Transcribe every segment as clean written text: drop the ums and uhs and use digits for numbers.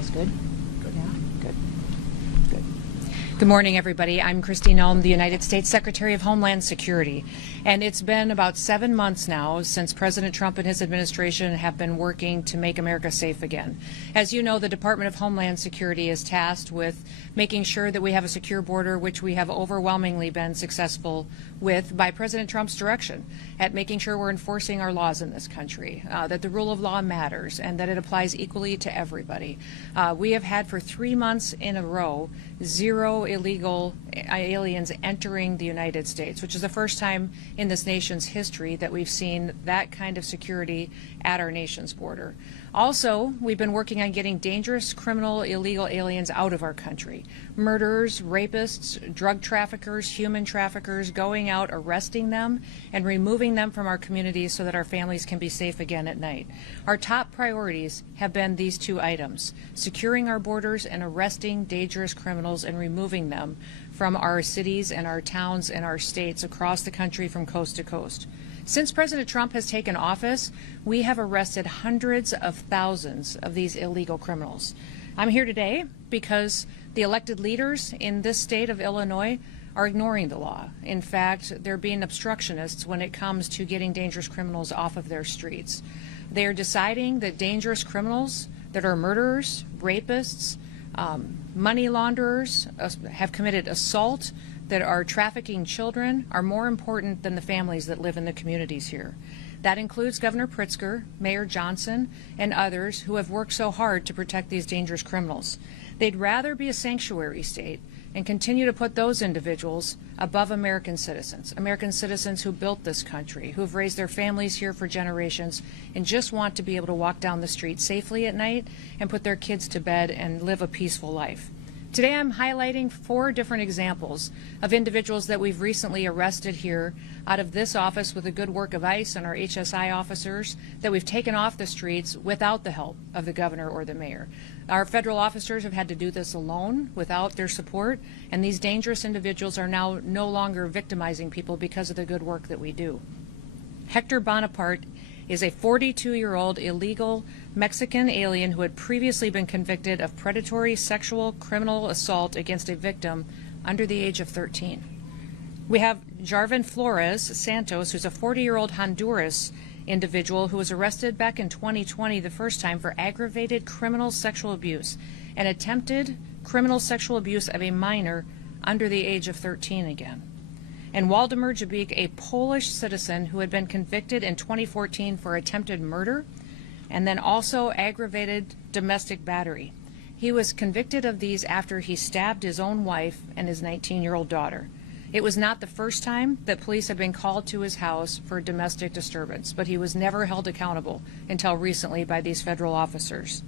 this good? Yeah, good. Good. Good morning, everybody. I'm Kristi Noem, the United States Secretary of Homeland Security. And it's been about 7 months now since President Trump and his administration have been working to make America safe again. As you know, the Department of Homeland Security is tasked with making sure that we have a secure border, which we have overwhelmingly been successful with by President Trump's direction, at making sure we're enforcing our laws in this country, that the rule of law matters, and that it applies equally to everybody. We have had for 3 months in a row 0 illegal aliens entering the United States, which is the first time in this nation's history that we've seen that kind of security at our nation's border. Also, we've been working on getting dangerous, criminal, illegal aliens out of our country. Murderers, rapists, drug traffickers, human traffickers, going out, arresting them, and removing them from our communities so that our families can be safe again at night. Our top priorities have been these 2 items: securing our borders and arresting dangerous criminals and removing them from our cities and our towns and our states across the country from coast to coast. Since President Trump has taken office, we have arrested hundreds of thousands of these illegal criminals. I'm here today because the elected leaders in this state of Illinois are ignoring the law. In fact, they're being obstructionists when it comes to getting dangerous criminals off of their streets. They are deciding that dangerous criminals that are murderers, rapists, money launderers, have committed assault, that are trafficking children, are more important than the families that live in the communities here. That includes Governor Pritzker, Mayor Johnson, and others who have worked so hard to protect these dangerous criminals. They'd rather be a sanctuary state and continue to put those individuals above American citizens who built this country, who've raised their families here for generations, and just want to be able to walk down the street safely at night and put their kids to bed and live a peaceful life. Today I'm highlighting 4 different examples of individuals that we've recently arrested here out of this office with the good work of ICE and our HSI officers that we've taken off the streets without the help of the governor or the mayor. Our federal officers have had to do this alone without their support, and these dangerous individuals are now no longer victimizing people because of the good work that we do. Hector Bonaparte is a 42-year-old illegal Mexican alien who had previously been convicted of predatory sexual criminal assault against a victim under the age of 13. We have Jarvin Flores Santos, who's a 40-year-old Honduras individual who was arrested back in 2020 the first time for aggravated criminal sexual abuse and attempted criminal sexual abuse of a minor under the age of 13 again. And Waldemar Jabik, a Polish citizen who had been convicted in 2014 for attempted murder and then also aggravated domestic battery. He was convicted of these after he stabbed his own wife and his 19-year-old daughter. It was not the first time that police had been called to his house for domestic disturbance, but he was never held accountable until recently by these federal officers.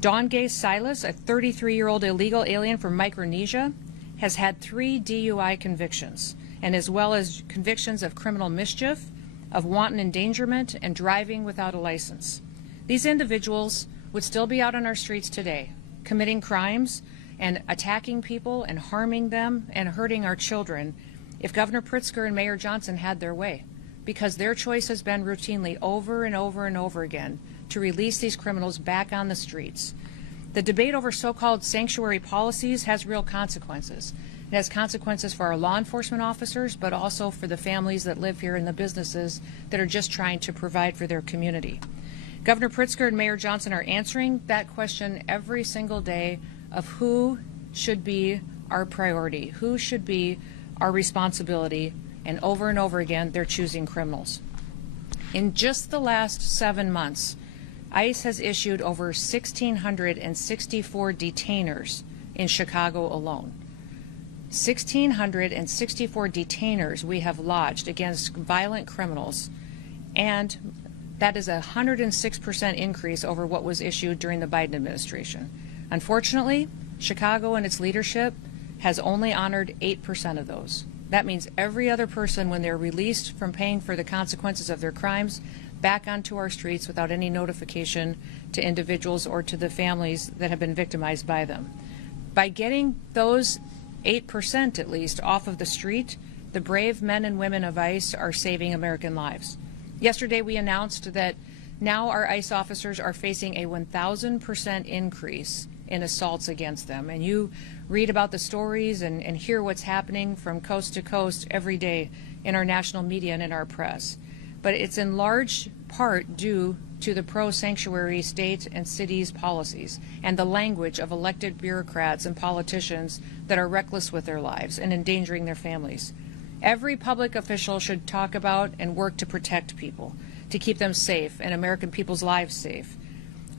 Dongay Silas, a 33-year-old illegal alien from Micronesia, has had 3 DUI convictions, and as well as convictions of criminal mischief, of wanton endangerment, and driving without a license. These individuals would still be out on our streets today, committing crimes and attacking people and harming them and hurting our children if Governor Pritzker and Mayor Johnson had their way, because their choice has been routinely over and over and over again to release these criminals back on the streets. The debate over so-called sanctuary policies has real consequences. It has consequences for our law enforcement officers, but also for the families that live here and the businesses that are just trying to provide for their community. Governor Pritzker and Mayor Johnson are answering that question every single day of who should be our priority, who should be our responsibility, and over again, they're choosing criminals. In just the last 7 months, ICE has issued over 1,664 detainers in Chicago alone. 1,664 detainers we have lodged against violent criminals, and that is a 106% increase over what was issued during the Biden administration. Unfortunately, Chicago and its leadership has only honored 8% of those. That means every other person, when they're released from paying for the consequences of their crimes, back onto our streets without any notification to individuals or to the families that have been victimized by them. By getting those 8% at least off of the street, the brave men and women of ICE are saving American lives. Yesterday we announced that Now our ICE officers are facing a 1,000% increase in assaults against them. And you read about the stories and hear what's happening from coast to coast every day in our national media and in our press. But it's in large part due to the pro-sanctuary state and cities policies and the language of elected bureaucrats and politicians that are reckless with their lives and endangering their families. Every public official should talk about and work to protect people, to keep them safe and American people's lives safe.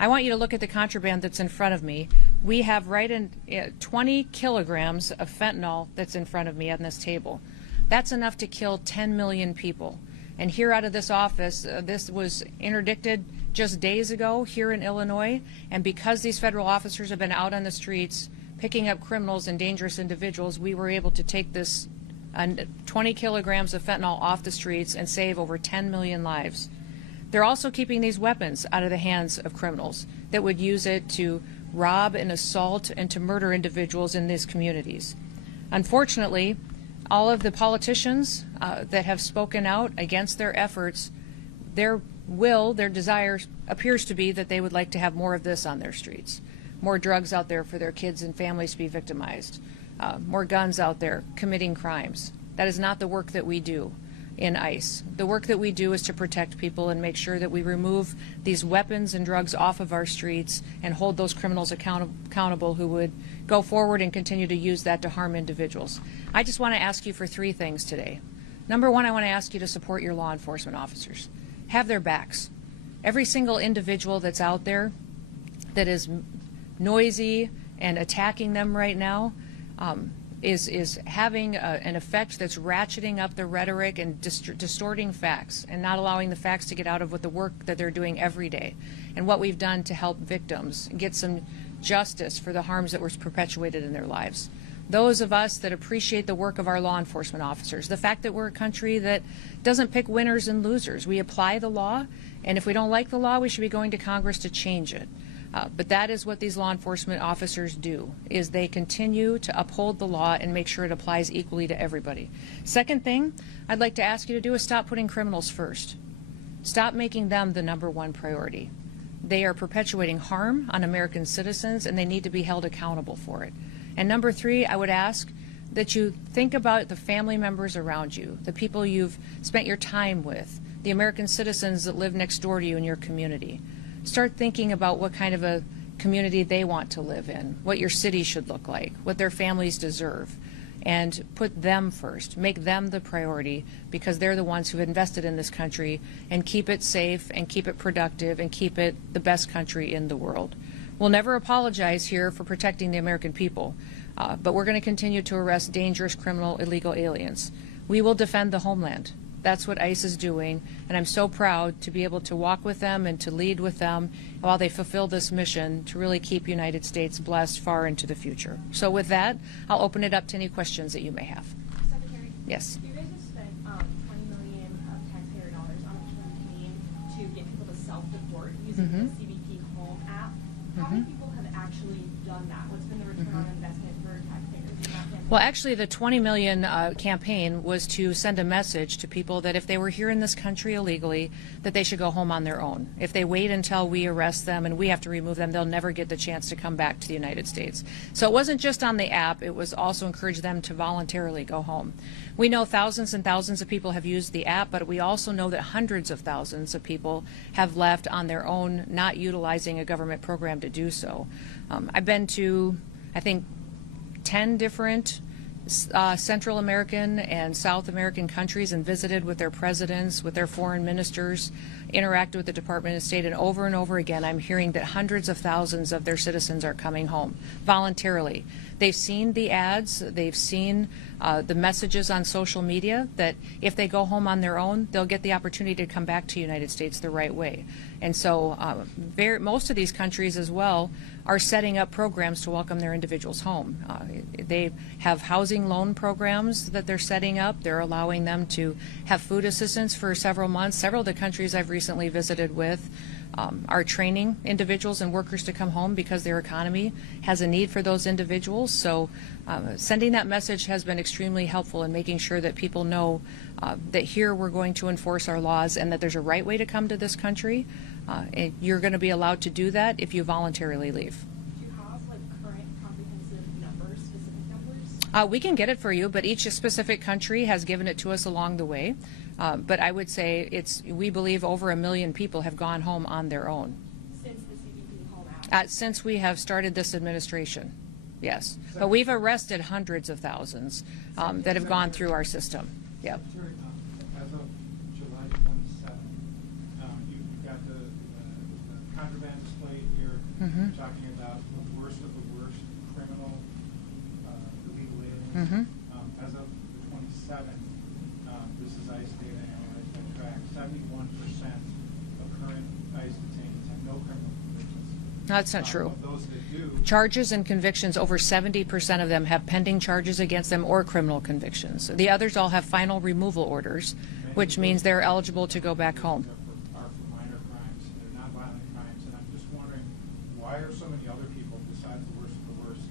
I want you to look at the contraband that's in front of me. We have 20 kilograms of fentanyl that's in front of me on this table. That's enough to kill 10 million people. And here out of this office, this was interdicted just days ago here in Illinois. And because these federal officers have been out on the streets picking up criminals and dangerous individuals, we were able to take this 20 kilograms of fentanyl off the streets and save over 10 million lives. They're also keeping these weapons out of the hands of criminals that would use it to rob and assault and to murder individuals in these communities. Unfortunately, all of the politicians that have spoken out against their efforts, their desire appears to be that they would like to have more of this on their streets, more drugs out there for their kids and families to be victimized, more guns out there committing crimes. That is not the work that we do in ICE. The work that we do is to protect people and make sure that we remove these weapons and drugs off of our streets and hold those criminals accountable who would go forward and continue to use that to harm individuals. I just want to ask you for three things today. Number one, I want to ask you to support your law enforcement officers. Have their backs. Every single individual that's out there that is noisy and attacking them right now is having an effect that's ratcheting up the rhetoric and distorting facts and not allowing the facts to get out of what the work that they're doing every day and what we've done to help victims get some justice for the harms that were perpetuated in their lives. Those of us that appreciate the work of our law enforcement officers, the fact that we're a country that doesn't pick winners and losers. We apply the law, and if we don't like the law, we should be going to Congress to change it. But that is what these law enforcement officers do, is they continue to uphold the law and make sure it applies equally to everybody. Second thing I'd like to ask you to do is stop putting criminals first. Stop making them the number one priority. They are perpetuating harm on American citizens, and they need to be held accountable for it. And number three, I would ask that you think about the family members around you, the people you've spent your time with, the American citizens that live next door to you in your community. Start thinking about what kind of a community they want to live in, what your city should look like, what their families deserve, and put them first. Make them the priority because they're the ones who've invested in this country, and keep it safe and keep it productive and keep it the best country in the world. We'll never apologize here for protecting the American people, but we're going to continue to arrest dangerous criminal illegal aliens. We will defend the homeland. That's what ICE is doing, and I'm so proud to be able to walk with them and to lead with them while they fulfill this mission to really keep United States blessed far into the future. So with that, I'll open it up to any questions that you may have. Secretary? Yes. You guys have spent $20 million of taxpayer dollars on Canadian to get people to self-deport using the CBP Home app. How many people have actually done that? What's been the return on investment for taxpayers in that campaign? Well, actually, the 20 million campaign was to send a message to people that if they were here in this country illegally, that they should go home on their own. If they wait until we arrest them and we have to remove them, they'll never get the chance to come back to the United States. So it wasn't just on the app, it was also encourage them to voluntarily go home. We know thousands and thousands of people have used the app, but we also know that hundreds of thousands of people have left on their own, not utilizing a government program to do so. I've been to, I think, 10 different Central American and South American countries and visited with their presidents, with their foreign ministers, interacted with the Department of State, and over again I'm hearing that hundreds of thousands of their citizens are coming home voluntarily. They've seen the ads, they've seen the messages on social media that if they go home on their own, they'll get the opportunity to come back to the United States the right way. And so most of these countries as well are setting up programs to welcome their individuals home. They have housing loan programs that they're setting up. They're allowing them to have food assistance for several months. Several of the countries I've recently visited with are training individuals and workers to come home because their economy has a need for those individuals. So sending that message has been extremely helpful in making sure that people know that here we're going to enforce our laws and that there's a right way to come to this country. And you're going to be allowed to do that if you voluntarily leave. Do you have like current comprehensive numbers, specific numbers? We can get it for you, but each specific country has given it to us along the way. But I would say we believe over 1 million people have gone home on their own. Since the CBP Home Act? Since we have started this administration, yes. But we've arrested hundreds of thousands that have gone through our system. Yep. Secretary, as of July 27th, you've got the contraband display here. Mhm. You're talking about the worst of the worst criminal illegal aliens. Mhm. As of the 27th, this is ICE data analyzed by track. 71% of current ICE detainees have no criminal convictions. No, that's not true. Of those that do, Charges and convictions, over 70% of them have pending charges against them or criminal convictions. The others all have final removal orders, which means they're eligible to go back home. are for minor crimes. They're nonviolent crimes, and I'm just wondering, why are so many other people besides the worst of the worst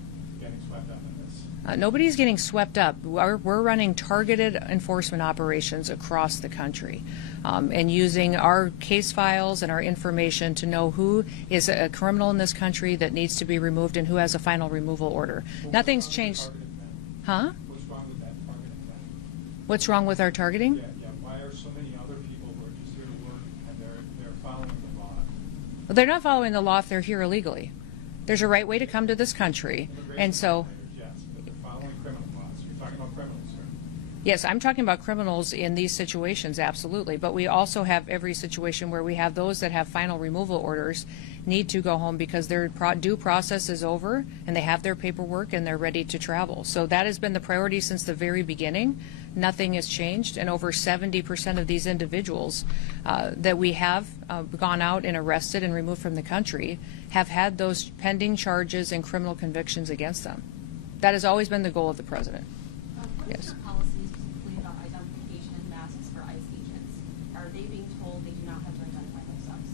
getting swept up in this? Nobody's getting swept up. We're running targeted enforcement operations across the country and using our case files and our information to know who is a criminal in this country that needs to be removed and who has a final removal order. Nothing's changed. Huh? What's wrong with that targeting then? What's wrong with our targeting? Yeah. Why are so many other people who are just here to work and they're following the law? Well, they're not following the law if they're here illegally. There's a right way to come to this country, and so. Yes, but they're following criminal laws. You're talking about criminals, sir. Yes, I'm talking about criminals in these situations, absolutely. But we also have every situation where we have those that have final removal orders need to go home because their due process is over and they have their paperwork and they're ready to travel. So that has been the priority since the very beginning. Nothing has changed, and over 70% of these individuals that we have gone out and arrested and removed from the country have had those pending charges and criminal convictions against them. That has always been the goal of the president. What is Yes. your policy specifically about identification masks for ICE agents? Are they being told they do not have to identify themselves?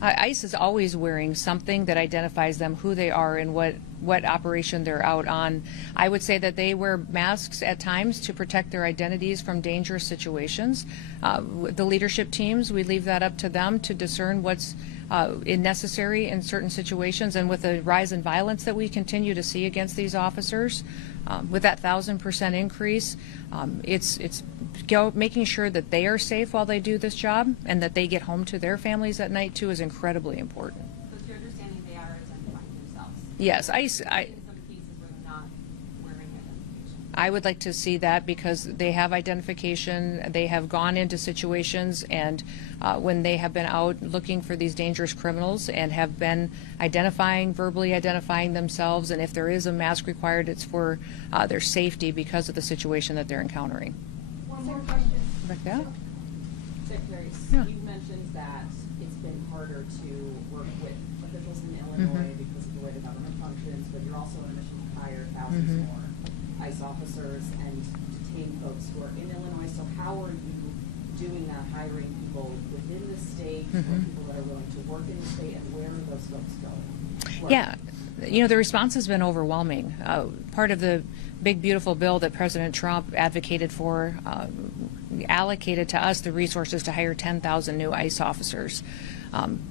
ICE is always wearing something that identifies them, who they are, and what operation they're out on. I would say that they wear masks at times to protect their identities from dangerous situations. The leadership teams, we leave that up to them to discern what's necessary in certain situations. And with the rise in violence that we continue to see against these officers, with that 1,000% increase, it's making sure that they are safe while they do this job and that they get home to their families at night too is incredibly important. So it's your understanding they are identifying themselves? Yes, In some cases where they're not wearing identification? I would like to see that because they have identification, they have gone into situations, and when they have been out looking for these dangerous criminals and have been verbally identifying themselves, and if there is a mask required, it's for their safety because of the situation that they're encountering. One more question. Like that? Secretary, Yeah. you mentioned that it's been harder to work with officials in Illinois because of the way the government functions, but you're also on a mission to hire thousands more ICE officers and detain folks who are in Illinois. So how are you doing that, hiring people within the state, or people that are willing to work in the state, and where are those folks going? Yeah, the response has been overwhelming. Part of the big, beautiful bill that President Trump advocated for allocated to us the resources to hire 10,000 new ICE officers.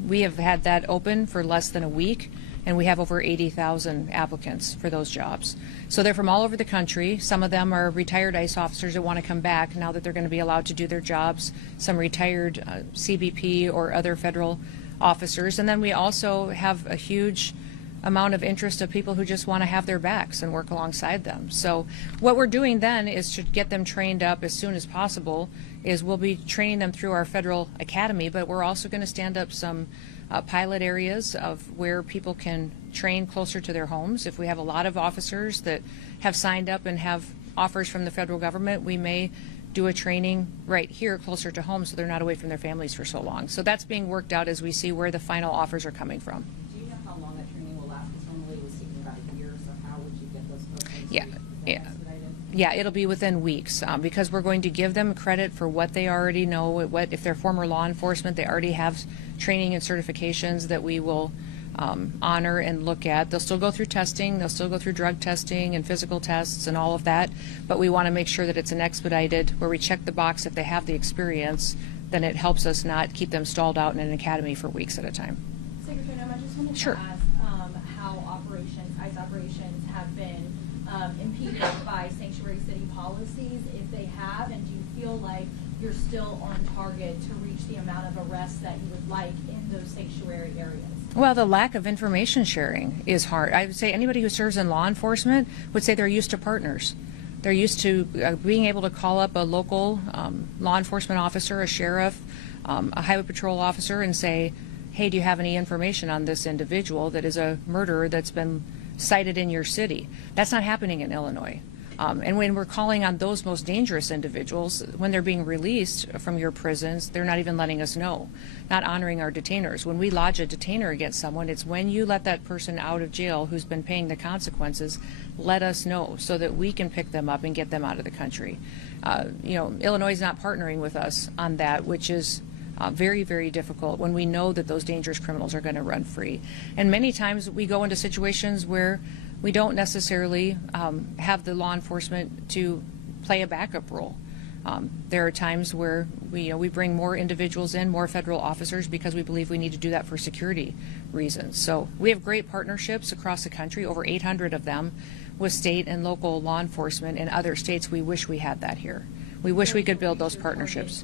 We have had that open for less than a week, and we have over 80,000 applicants for those jobs. So they're from all over the country. Some of them are retired ICE officers that want to come back now that they're going to be allowed to do their jobs, some retired CBP or other federal officers. And then we also have a huge amount of interest of people who just want to have their backs and work alongside them. So what we're doing then is to get them trained up as soon as possible. We'll be training them through our federal academy, but we're also going to stand up some pilot areas of where people can train closer to their homes. If we have a lot of officers that have signed up and have offers from the federal government, we may do a training right here closer to home so they're not away from their families for so long. So that's being worked out as we see where the final offers are coming from. Do you know how long that training will last? Because normally it was taking about a year, so how would you get those folks into Yeah, is that yeah. expedited? Yeah, it'll be within weeks because we're going to give them credit for what they already know. If they're former law enforcement, they already have training and certifications that we will honor and look at. They'll still go through testing. They'll still go through drug testing and physical tests and all of that. But we want to make sure that it's an expedited, where we check the box if they have the experience, then it helps us not keep them stalled out in an academy for weeks at a time. Secretary Noem, I just wanted Sure. to ask how ICE operations have been impeded by sanctuary city policies, if they have, and do you feel like you're still on target to reach the amount of arrests that you would like in those sanctuary areas? Well, the lack of information sharing is hard. I would say anybody who serves in law enforcement would say they're used to partners. They're used to being able to call up a local law enforcement officer, a sheriff, a highway patrol officer, and say, hey, do you have any information on this individual that is a murderer that's been cited in your city? That's not happening in Illinois. And when we're calling on those most dangerous individuals, when they're being released from your prisons, they're not even letting us know, not honoring our detainers. When we lodge a detainer against someone, it's when you let that person out of jail who's been paying the consequences, let us know so that we can pick them up and get them out of the country. Illinois is not partnering with us on that, which is very, very difficult when we know that those dangerous criminals are going to run free. And many times we go into situations where we don't necessarily have the law enforcement to play a backup role. There are times where we bring more individuals in, more federal officers, because we believe we need to do that for security reasons. So we have great partnerships across the country, over 800 of them, with state and local law enforcement. In other states, we wish we had that here. We wish we could build those partnerships.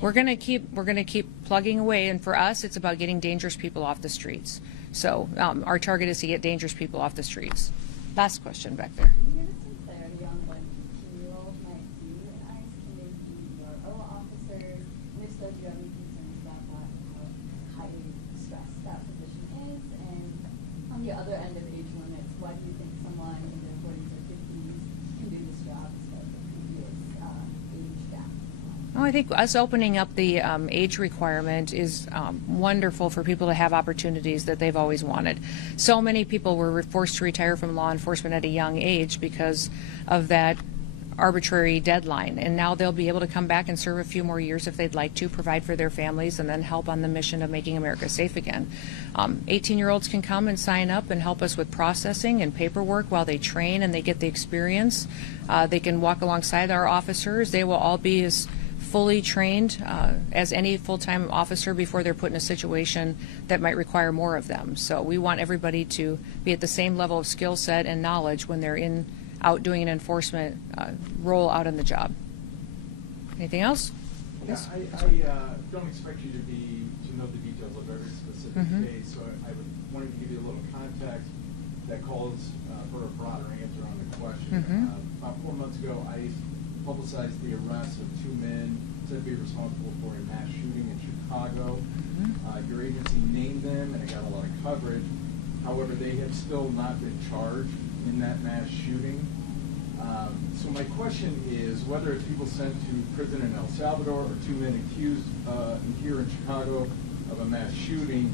We're going to keep plugging away, and for us, it's about getting dangerous people off the streets. So our target is to get dangerous people off the streets. Last question back there. Can you give us some clarity on what 15-year-olds might do in ICE? Can they be URO officers? And if so, do you have any concerns about that, how highly stressed that position is? And on the other end of age limits, why do you think someone in their 40s or 50s can do this job instead of the previous age gap? Oh, I think us opening up the age requirement is wonderful for people to have opportunities that they've always wanted. So many people were forced to retire from law enforcement at a young age because of that arbitrary deadline, and now they'll be able to come back and serve a few more years if they'd like to, provide for their families, and then help on the mission of making America safe again. 18-year-olds can come and sign up and help us with processing and paperwork while they train and they get the experience. They can walk alongside our officers. They will all be as fully trained as any full-time officer before they're put in a situation that might require more of them. So we want everybody to be at the same level of skill set and knowledge when they're out doing an enforcement role out on the job. Anything else? Yeah, I don't expect you to know the details of every specific case, so I wanted to give you a little context that calls for a broader answer on the question. About 4 months ago, I publicized the arrest of 2 men said to be responsible for a mass shooting in Chicago. Your agency named them, and it got a lot of coverage. However, they have still not been charged in that mass shooting. So my question is whether it's people sent to prison in El Salvador or 2 men accused here in Chicago of a mass shooting,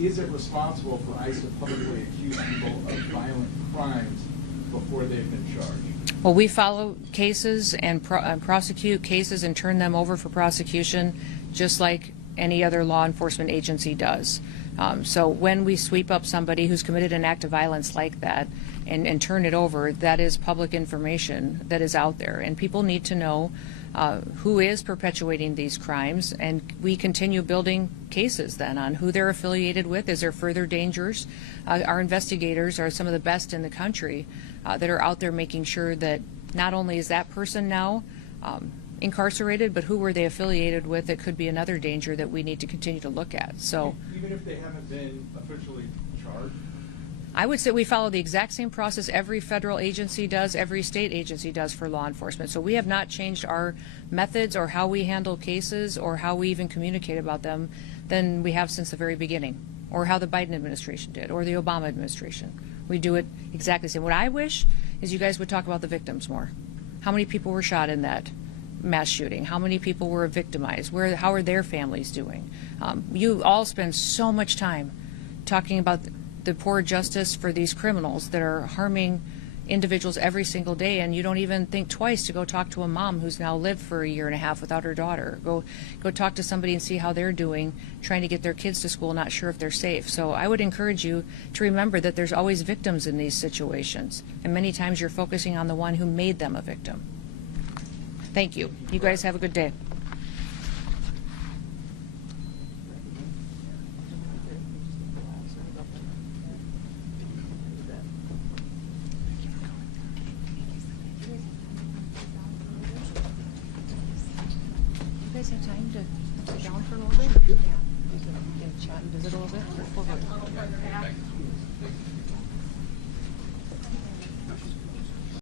is it responsible for ICE to publicly accuse people of violent crimes before they've been charged? Well, we follow cases and prosecute cases and turn them over for prosecution just like any other law enforcement agency does. So when we sweep up somebody who's committed an act of violence like that and turn it over, that is public information that is out there. And people need to know who is perpetuating these crimes, and we continue building cases then on who they're affiliated with. Is there further dangers? Our investigators are some of the best in the country that are out there making sure that not only is that person now incarcerated, but who were they affiliated with that could be another danger that we need to continue to look at. So even if they haven't been officially charged? I would say we follow the exact same process every federal agency does, every state agency does for law enforcement. So we have not changed our methods or how we handle cases or how we even communicate about them than we have since the very beginning, or how the Biden administration did, or the Obama administration. We do it exactly the same. What I wish is you guys would talk about the victims more. How many people were shot in that mass shooting? How many people were victimized? How are their families doing? You all spend so much time talking about the poor justice for these criminals that are harming individuals every single day, and you don't even think twice to go talk to a mom who's now lived for a year and a half without her daughter. Go talk to somebody and see how they're doing, trying to get their kids to school, not sure if they're safe. So I would encourage you to remember that there's always victims in these situations, and many times you're focusing on the one who made them a victim. Thank you. You guys have a good day. guys have time to sit down for a little bit? Yeah. We can chat and visit a little bit?